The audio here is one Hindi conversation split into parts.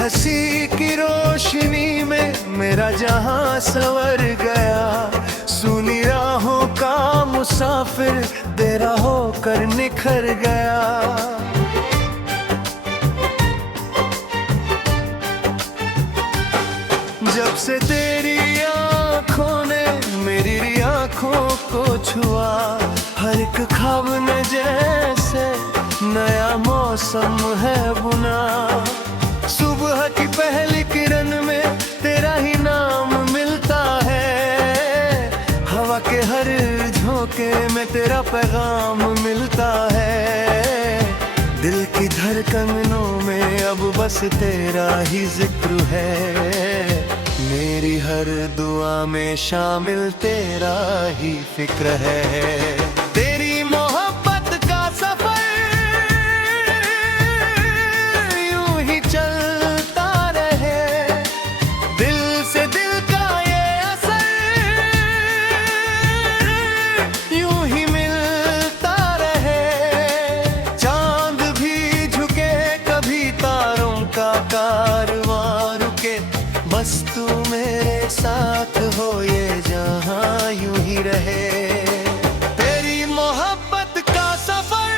हंसी की रोशनी में मेरा जहां संवर गया। सुनी राहों का मुसाफिर तेरा होकर निखर गया। जब से तेरी आँखों ने मेरी आँखों को छुआ, हर एक ख्वाब में जैसे नया मौसम है बुना। सुबह की पहली किरण में तेरा ही नाम मिलता है। हवा के हर झोंके में तेरा पैगाम मिलता है। दिल की धड़कनों में अब बस तेरा ही जिक्र है। मेरी हर दुआ में शामिल तेरा ही फिक्र है। तेरी मोहब्बत का सफर यूं ही चलता रहे। दिल से दिल का ये असर यूं ही मिलता रहे। चांद भी झुके कभी तारों का कारवां रुके, बस तू मेरे साथ हो ये जहां यूं ही रहे। तेरी मोहब्बत का सफर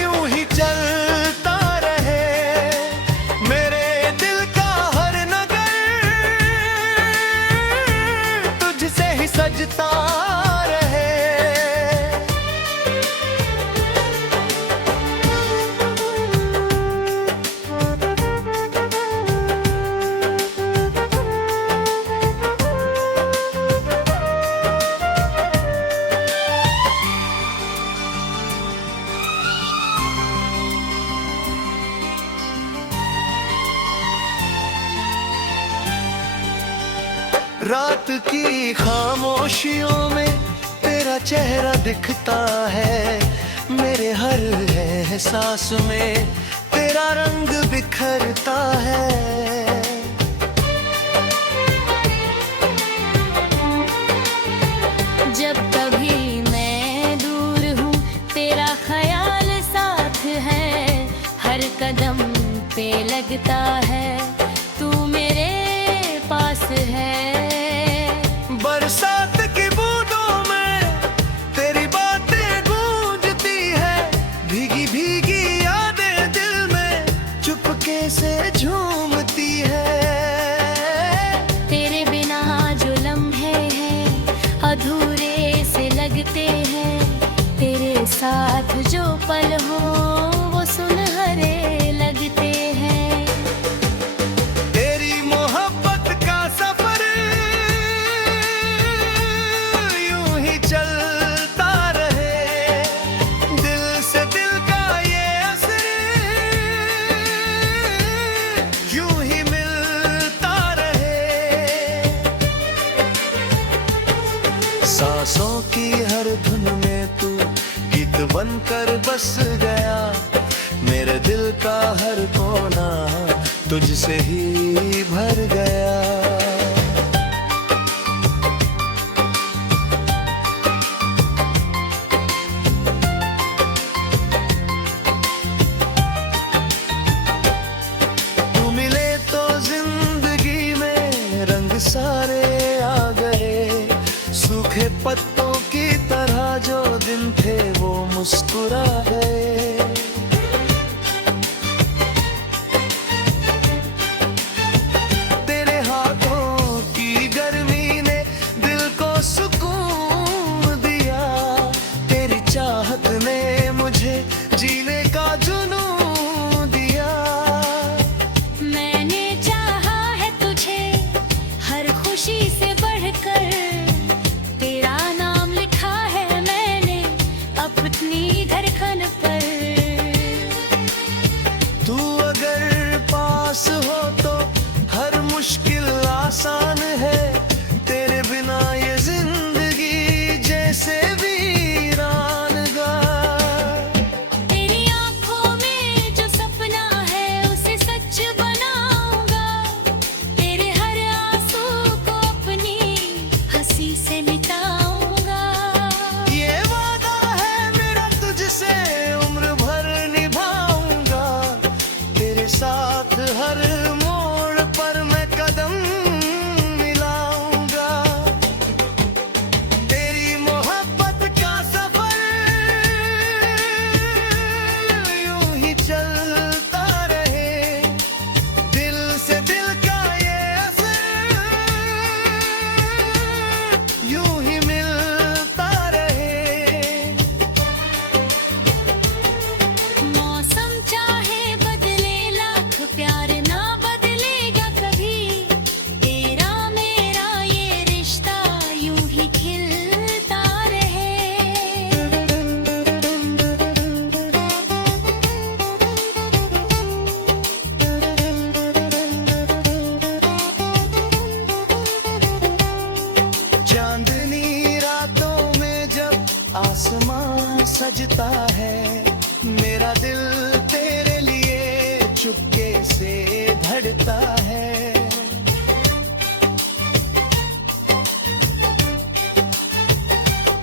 यूं ही चलता रहे। मेरे दिल का हर नगर तुझसे ही सजता रहे। रात की खामोशियों में तेरा चेहरा दिखता है। मेरे हर एहसास में तेरा रंग बिखरता है। जब कभी मैं दूर हूँ तेरा ख्याल साथ है। हर कदम पे लगता है तू मेरे पास है। बरसात की बूंदों में तेरी बातें गूंजती है। भीगी भीगी यादें दिल में चुपके से झूमती है। तेरे बिना जो लम्हे हैं अधूरे से लगते हैं। तेरे साथ जो पल हो वो सुनहरे लगते हैं। तेरी मोहब्बत का सफर यूं ही चलता रहे। दिल से दिल का ये असर यूं ही मिलता रहे। सांसों की हर धुन में तू गीत बनकर बस गया। मेरे दिल का हर कोना तुझसे ही भर गया। तू मिले तो जिंदगी में रंग सारे आ गए। सूखे पत्तों की तरह जो दिन थे वो मुस्कुरा गए। तेरे हाथों की गर्मी ने दिल को सुकून दिया। तेरी चाहत ने मुझे जीने का जुनून दिया। मैंने चाहा है तुझे हर खुशी से बढ़कर। तेरा नाम लिखा है मैंने अपनी धड़कन पर। तू अगर पास हो तो हर मुश्किल आसान है। तेरे बिना ये जिंदगी जैसे वीरान गा। तेरी आंखों में जो सपना है उसे सच बनाऊंगा। तेरे हर आंसू को अपनी हंसी से मिटाऊंगा। ये वादा है मेरा तुझसे उम्र भर निभाऊंगा। साथ हर मोड़ पर मैं कदम मिलाऊंगा। तेरी मोहब्बत का सफर यूं ही चलता रहे, दिल से दिल का ये असर यूं ही मिलता रहे। मौसम चाहे बदले लाख, प्यार ना बदलेगा कभी। तेरा मेरा ये रिश्ता यूं ही खिलता रहे। चांदनी रातों में जब आसमां सजता है, मेरा दिल तेरे लिए चुपके से धड़ता है।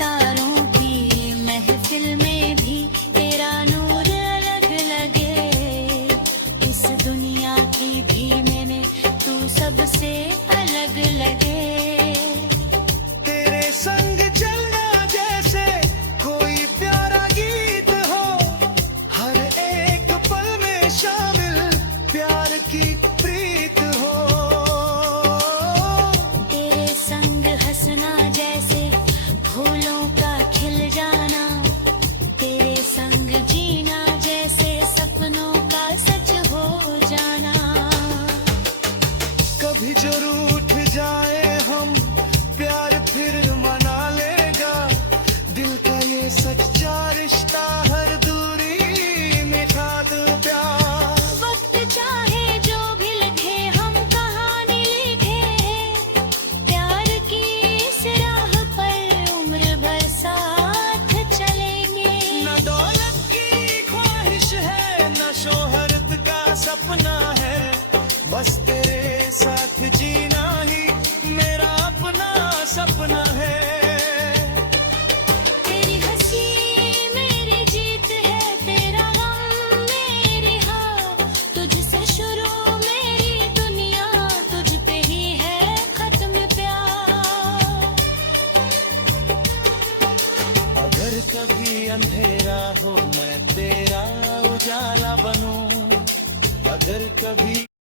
तारों की महफिल में भी तेरा नूर अलग लगे। इस दुनिया की भीड़ में तू सबसे अलग लगे। तेरे संग चलना जैसे कोई प्यारा गीत हो, हर एक पल में शामिल प्यार की प्रीत हो। तेरे संग हंसना जैसे फूलों का खिल जाना। तेरे संग जीना जैसे सपनों का सच हो जाना। कभी जो रूठ जाए हम, प्यार फिर मना लेगा। दिल का ये सच्चा रिश्ता हर दूरी मिटा दो प्यार। वक्त चाहे जो भी लगे हम कहानी लिखे। प्यार की इस राह पर उम्र भर साथ चलेंगे। न दौलत की ख्वाहिश है, न शोहरत का सपना है, बस तेरे साथ जीना ही मेरा अपना सपना है। तेरी हंसी मेरी जीत है, तेरा गम मेरी हार। तुझसे शुरू मेरी दुनिया, तुझ पे ही है खत्म प्यार। अगर कभी अंधेरा हो मैं तेरा उजाला बनूं, अगर कभी